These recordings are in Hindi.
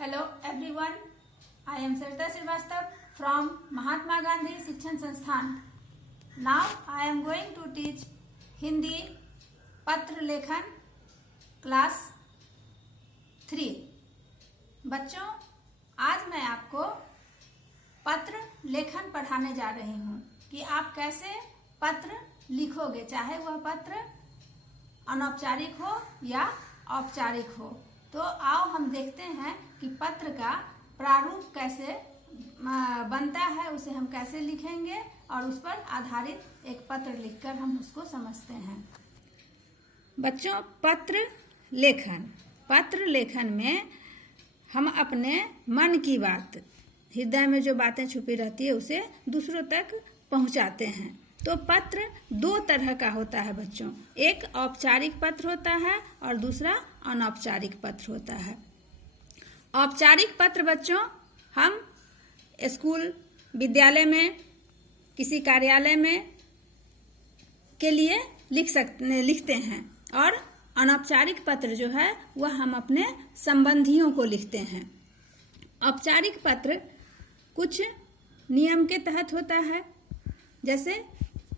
Hello everyone, I am Sarita Srivastava from Mahatma Gandhi Shikshan Sansthan. Now I am going to teach Hindi पत्र लेखन क्लास 3। बच्चों, आज मैं आपको पत्र लेखन पढ़ाने जा रही हूँ कि आप कैसे पत्र लिखोगे, चाहे वह पत्र अनौपचारिक हो या औपचारिक हो। तो आओ हम देखते हैं कि पत्र का प्रारूप कैसे बनता है, उसे हम कैसे लिखेंगे और उस पर आधारित एक पत्र लिखकर हम उसको समझते हैं। बच्चों, पत्र लेखन में हम अपने मन की बात, हृदय में जो बातें छुपी रहती है उसे दूसरों तक पहुंचाते हैं। तो पत्र दो तरह का होता है बच्चों, एक औपचारिक पत्र होता है और दूसरा अनौपचारिक पत्र होता है। औपचारिक पत्र बच्चों हम स्कूल, विद्यालय में, किसी कार्यालय में के लिए लिखते हैं और अनौपचारिक पत्र जो है वह हम अपने संबंधियों को लिखते हैं। औपचारिक पत्र कुछ नियम के तहत होता है। जैसे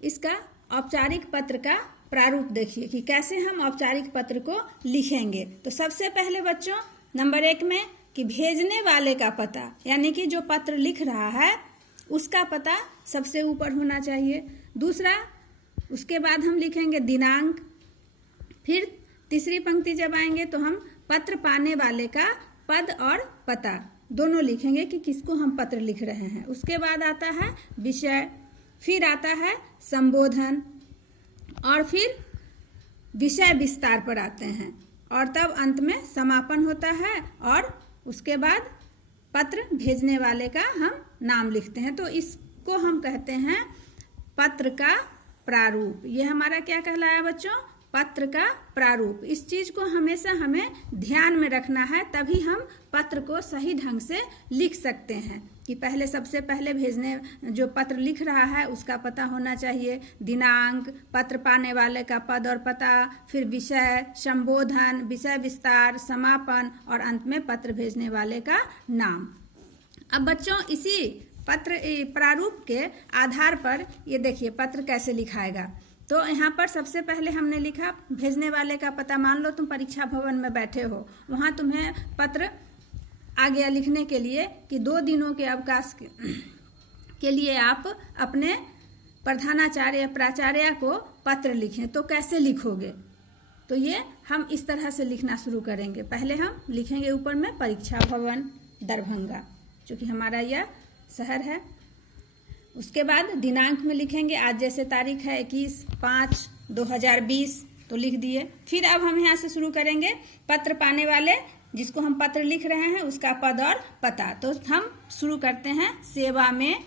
इसका औपचारिक पत्र का प्रारूप देखिए कि कैसे हम औपचारिक पत्र को लिखेंगे। तो सबसे पहले बच्चों नंबर 1 में कि भेजने वाले का पता, यानी कि जो पत्र लिख रहा है उसका पता सबसे ऊपर होना चाहिए। दूसरा, उसके बाद हम लिखेंगे दिनांक। फिर तीसरी पंक्ति जब आएंगे तो हम पत्र पाने वाले का पद और पता दोनों लिखेंगे कि किसको हम पत्र लिख रहे हैं। उसके बाद आता है विषय, फिर आता है संबोधन और फिर विषय विस्तार पर आते हैं और तब अंत में समापन होता है और उसके बाद पत्र भेजने वाले का हम नाम लिखते हैं। तो इसको हम कहते हैं पत्र का प्रारूप। ये हमारा क्या कहलाया बच्चों? पत्र का प्रारूप। इस चीज को हमेशा हमें ध्यान में रखना है, तभी हम पत्र को सही ढंग से लिख सकते हैं। कि पहले सबसे पहले जो पत्र लिख रहा है उसका पता होना चाहिए, दिनांक, पत्र पाने वाले का पद और पता, फिर विषय, संबोधन, विषय विस्तार, समापन और अंत में पत्र भेजने वाले का नाम। अब बच्चों इसी पत्र प्रारूप के आधार पर ये देखिए पत्र कैसे लिखाएगा। तो यहाँ पर सबसे पहले हमने लिखा भेजने वाले का पता। मान लो तुम परीक्षा भवन में बैठे हो, वहाँ तुम्हें पत्र आ गया लिखने के लिए कि 2 दिनों के अवकाश के लिए आप अपने प्रधानाचार्य प्राचार्य को पत्र लिखें। तो कैसे लिखोगे? तो ये हम इस तरह से लिखना शुरू करेंगे। पहले हम लिखेंगे ऊपर में परीक्षा भवन दरभंगा, चूँकि हमारा यह शहर है। उसके बाद दिनांक में लिखेंगे, आज जैसे तारीख है 21/5/2020 तो लिख दिए। फिर अब हम यहाँ से शुरू करेंगे पत्र पाने वाले, जिसको हम पत्र लिख रहे हैं उसका पद और पता। तो हम शुरू करते हैं सेवा में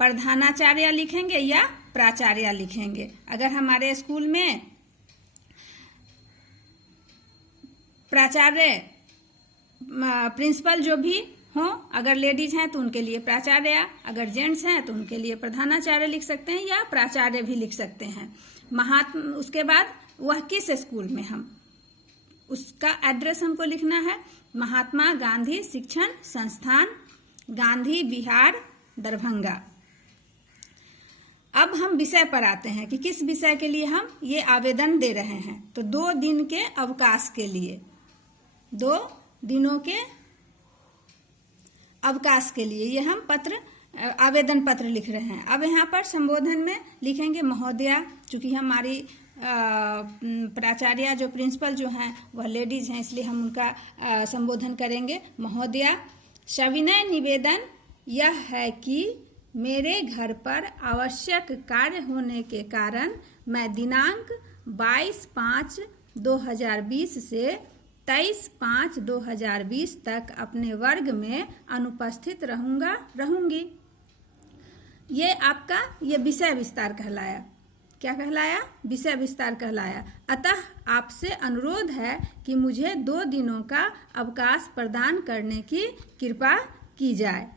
प्रधानाचार्य लिखेंगे या प्राचार्य लिखेंगे। अगर हमारे स्कूल में प्राचार्य प्रिंसिपल जो भी हो, अगर लेडीज हैं तो उनके लिए प्राचार्य, अगर जेंट्स हैं तो उनके लिए प्रधानाचार्य लिख सकते हैं या प्राचार्य भी लिख सकते हैं। उसके बाद वह किस स्कूल में, हम उसका एड्रेस हमको लिखना है। महात्मा गांधी शिक्षण संस्थान, गांधी विहार, दरभंगा। अब हम विषय पर आते हैं कि किस विषय के लिए हम ये आवेदन दे रहे हैं। तो 2 दिन के अवकाश के लिए, 2 दिनों के अवकाश के लिए ये हम आवेदन पत्र लिख रहे हैं। अब यहाँ पर संबोधन में लिखेंगे महोदया, चूँकि हमारी प्राचार्य जो प्रिंसिपल जो हैं वह लेडीज हैं, इसलिए हम उनका संबोधन करेंगे महोदया। सविनय निवेदन यह है कि मेरे घर पर आवश्यक कार्य होने के कारण मैं दिनांक 22/5/2020 से 23/5/2020 तक अपने वर्ग में अनुपस्थित रहूंगी। ये आपका ये विषय विस्तार कहलाया। क्या कहलाया? विषय विस्तार कहलाया। अतः आपसे अनुरोध है कि मुझे 2 दिनों का अवकाश प्रदान करने की कृपा की जाए।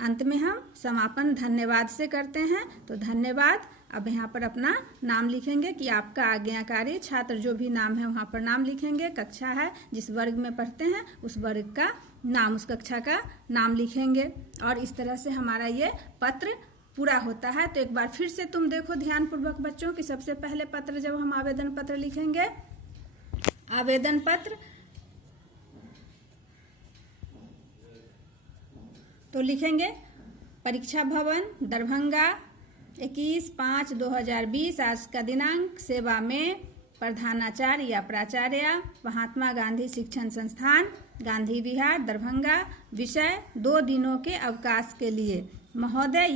अंत में हम समापन धन्यवाद से करते हैं। तो धन्यवाद। अब यहाँ पर अपना नाम लिखेंगे कि आपका आज्ञाकारी छात्र जो भी नाम है वहाँ पर नाम लिखेंगे, कक्षा है जिस वर्ग में पढ़ते हैं उस वर्ग का नाम, उस कक्षा का नाम लिखेंगे और इस तरह से हमारा ये पत्र पूरा होता है। तो एक बार फिर से तुम देखो ध्यानपूर्वक बच्चों कि सबसे पहले पत्र जब हम आवेदन पत्र लिखेंगे, आवेदन पत्र तो लिखेंगे परीक्षा भवन दरभंगा 21/5/2020 आज का दिनांक, सेवा में प्रधानाचार्य या प्राचार्य महात्मा गांधी शिक्षण संस्थान गांधी विहार दरभंगा, विषय 2 दिनों के अवकाश के लिए महोदय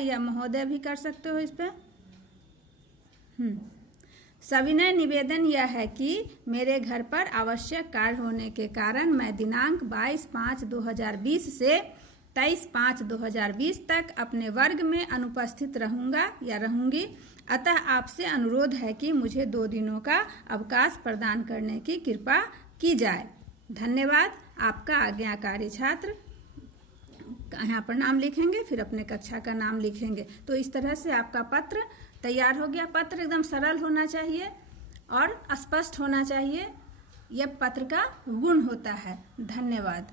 या महोदय भी कर सकते हो इस पे। सविनय निवेदन यह है कि मेरे घर पर आवश्यक कार्य होने के कारण मैं दिनांक 22/5/2020 से 23/5/2020 तक अपने वर्ग में अनुपस्थित रहूंगा या रहूंगी, अतः आपसे अनुरोध है कि मुझे 2 दिनों का अवकाश प्रदान करने की कृपा की जाए। धन्यवाद, आपका आज्ञाकारी छात्र। यहाँ पर नाम लिखेंगे, फिर अपने कक्षा का नाम लिखेंगे। तो इस तरह से आपका पत्र तैयार हो गया। पत्र एकदम सरल होना चाहिए और स्पष्ट होना चाहिए, यह पत्र का गुण होता है। धन्यवाद।